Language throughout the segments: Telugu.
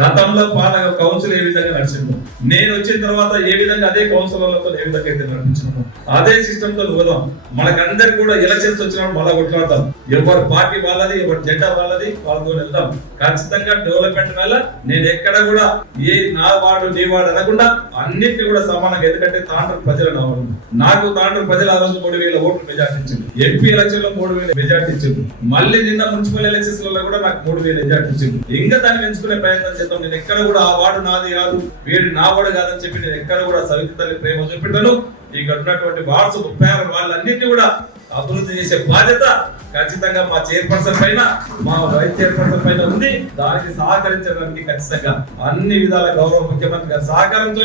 గతంలో పాలక కౌన్సిల్ ఏ విధంగా నడిచిందో, నేను వచ్చిన తర్వాత ఏ విధంగా అదే కౌన్సిలర్లతో ఏ విధంగా అయితే నడిపించినామో అదే సిస్టమ్ తో పోదాం. మనకందరికి కూడా ఎలక్షన్స్ వచ్చినప్పుడు మళ్ళా కొట్లాడతాం. ఎవరు పార్టీ వాళ్ళది, ఎవరు జెండా వాళ్ళది, వాళ్ళతో వెళ్దాం. ఖచ్చితంగా డెవలప్మెంట్ వల్ల నేను ఎక్కడ కూడా ఏ నా వాడు నీ వాడు అనకుండా అన్నిటిని కూడా సమానంగా, ఎందుకంటే తాండ్రు ప్రజల నావడం నాకు తాండ్రు ప్రజల ఆ రోజు 3,000 ఓట్లు మెజార్టీ ఇచ్చింది. ఎంపీ ఎలక్షన్ లో 3,000 మెజార్టీ ఇచ్చింది. మళ్ళీ నిన్న మున్సిపల్ ఎలక్షన్స్ లో కూడా నాకు 3,000 మెజార్టీ ఇచ్చింది. ఇంకా దాన్ని పెంచుకునే ప్రయత్నం చేద్దాం. నేను ఎక్కడ కూడా ఆ వాడు నాది కాదు, వీడు నా వాడు కాదని చెప్పి నేను ఎక్కడ కూడా సవితి తల్లి ప్రేమ చూపెట్టాను. ఇక్కడ ఉన్నటువంటి వాట్స్ వాళ్ళన్నింటినీ కూడా అభివృద్ధి చేసే బాధ్యత ఖచ్చితంగా మా చైర్పర్సన్ పైన, మా వైస్ చైర్పర్సన్ పైన ఉంది. దానికి సహకరించడానికి ఖచ్చితంగా అన్ని విధాల గౌరవ ముఖ్యమంత్రి గారి సహకారంతో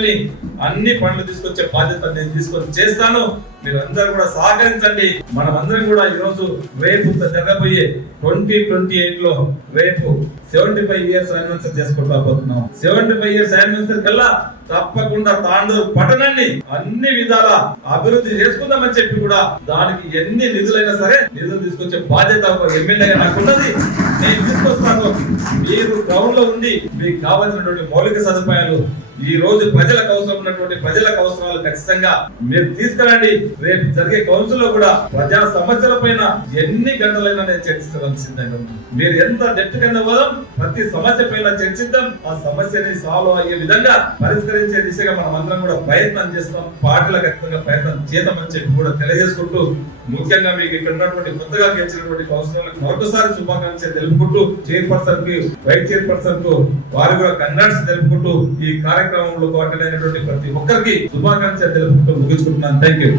అన్ని పనులు తీసుకొచ్చే బాధ్యత నేను తీసుకొని చేస్తాను. మీరు అందరూ కూడా సహకరించండి. మనం అందరం కూడా ఈ రోజు రేపు జరగబోయే 2028 లో రేపు 75 ఇయర్స్ యానివర్సరీ చేసుకుంటా పోతున్నాం. 75 ఇయర్స్ యానివర్సరీ కల్లా తప్పకుండా తాండూరు పట్టణాన్ని అన్ని విధాల అభివృద్ధి చేసుకుందామని చెప్పి కూడా దానికి ఎన్ని నిధులైనా సరే నిధులు తీసుకొచ్చే బాధ్యత ఒక ఎమ్మెల్యే నాకున్నది. నేను తీసుకొస్తాను. మీరు గ్రౌండ్ లో ఉండి మీకు కావాల్సినటువంటి మౌలిక సదుపాయాలు ఈ రోజు ప్రజలకు అవసరం ఉన్నటువంటి ప్రజలకు అవసరాలు ఖచ్చితంగా మీరు తీసుకురండి. రేపు జరిగే కౌన్సిల్ లో కూడా ప్రజా సమస్యల పైన ఎన్ని గంటలైనా నేను చర్చించవలసిందే. మీరు ఎంత డెప్త్ కింద పోదాం, ప్రతి సమస్య పైన చర్చిద్దాం. ఆ సమస్యని సాల్వ్ అయ్యే విధంగా పరిష్కరించే దిశగా మనం అందరం కూడా ప్రయత్నం చేస్తాం. పార్టీల ఖచ్చితంగా ప్రయత్నం చేద్దామని చెప్పి కూడా తెలియజేసుకుంటూ, ముఖ్యంగా మీకు ఇక్కడ ఉన్నటువంటి కొత్తగా గెలిచినటువంటి కౌన్సిలర్లకు మరొకసారి శుభాకాంక్షలు తెలుపుకుంటూ, చైర్పర్సన్ కి వైస్ చైర్పర్సన్ కు వారు కూడా కంగ్రాట్స్ తెలుపుకుంటూ ఈ కార్యక్రమంలో అటెండ్ అయినటువంటి ప్రతి ఒక్కరికి శుభాకాంక్షలు తెలుపుకుంటూ ముగించుకుంటున్నాను. Thank you.